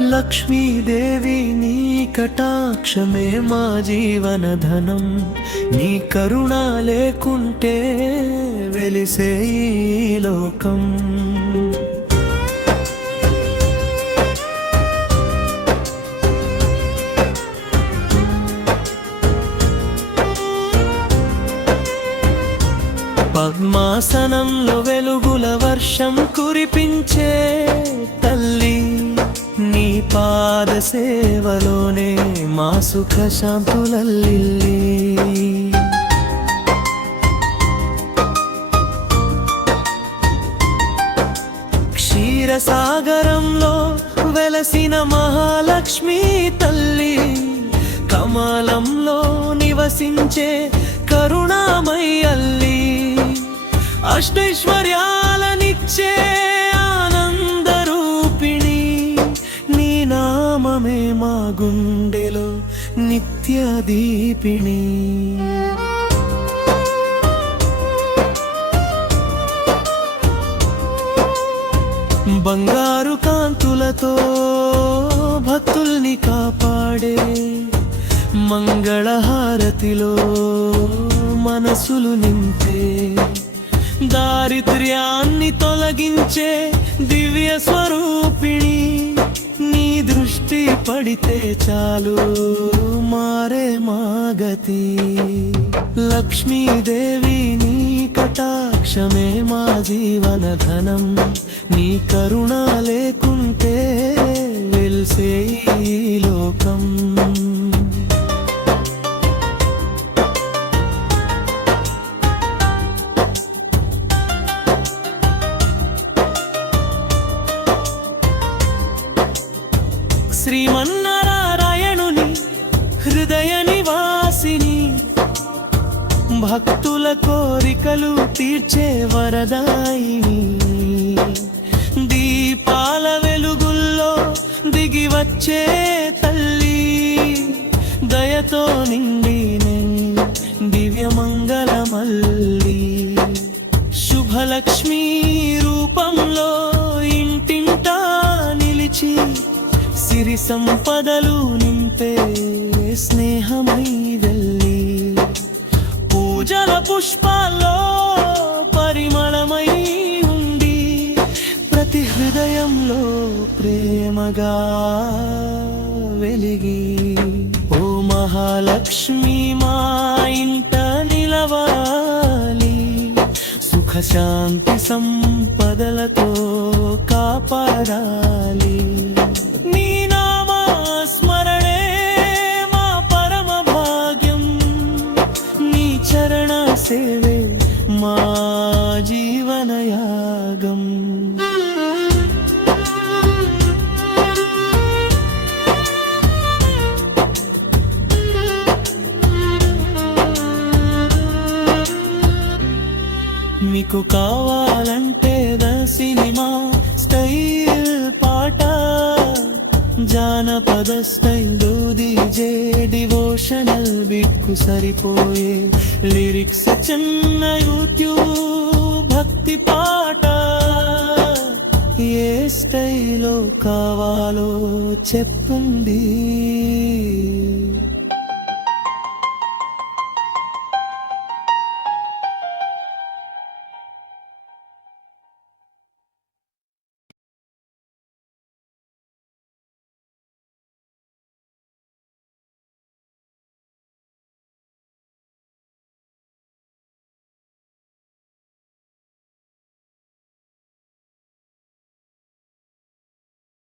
లక్ష్మీదేవి నీ కటాక్షమే మా జీవన ధనం, నీ కరుణ లేకుంటే వెలిసే ఈ లోకం. పద్మాసనంలో వెలుగుల వర్షం కురిపించే తల్లి, నీ పాద సేవలోనే మా సుఖ శాంతులల్లిల్లి. క్షీరసాగరంలో వెలసిన మహాలక్ష్మి తల్లి, కమలంలో నివసించే కరుణామయ్యల్లి, అష్టైశ్వర్యాలనిచ్చే ఆనందరూపిణి, నీ నామమే మా గుండెలో నిత్య దీపిణి. బంగారు కాంతులతో భక్తుల్ని కాపాడే మంగళహారతిలో మనసులు నింపే, దారిద్ర్యాన్ని తొలగించే దివ్య స్వరూపిణి, నీ దృష్టి పడితే చాలు మారే మాగతి. లక్ష్మీదేవి నీ కటాక్షమే మా జీవన ధనం, నీ కరుణ లేకుంటే వెల్సే ఈ లోకం. శ్రీమన్నారాయణుని హృదయ నివాసిని, భక్తుల కోరికలు తీర్చే వరదాయిని, దీపాల వెలుగుల్లో దిగి వచ్చే తల్లి, దయతో నిండినే దివ్యమంగళమల్లి, శుభలక్ష్మి రూపంలో ఇంటింటా నిలిచి సిరి సంపదలు నింపే స్నేహమై వెళ్ళి, పూజల పుష్పాల్లో పరిమళమై ఉండి ప్రతి హృదయంలో ప్రేమగా వెలిగి. ఓ మహాలక్ష్మి మా ఇంట నిలవాలి, సుఖశాంతి సంపదలతో కాపాడాలి. నీ నామ స్మరణే మా పరమ భాగ్యం, నీ చరణ సేవే మా జీవన యాగం. మీకు కావాలంటే ద సినిమా స్టైల్ పాట, జానపద స్టైల్ డీజే డివోషనల్ బీట్ కు సరిపోయే లిరిక్స్, చిన్న యూట్యూబ్ భక్తి పాట, ఏ స్టైలో కావాలో చెప్పండి.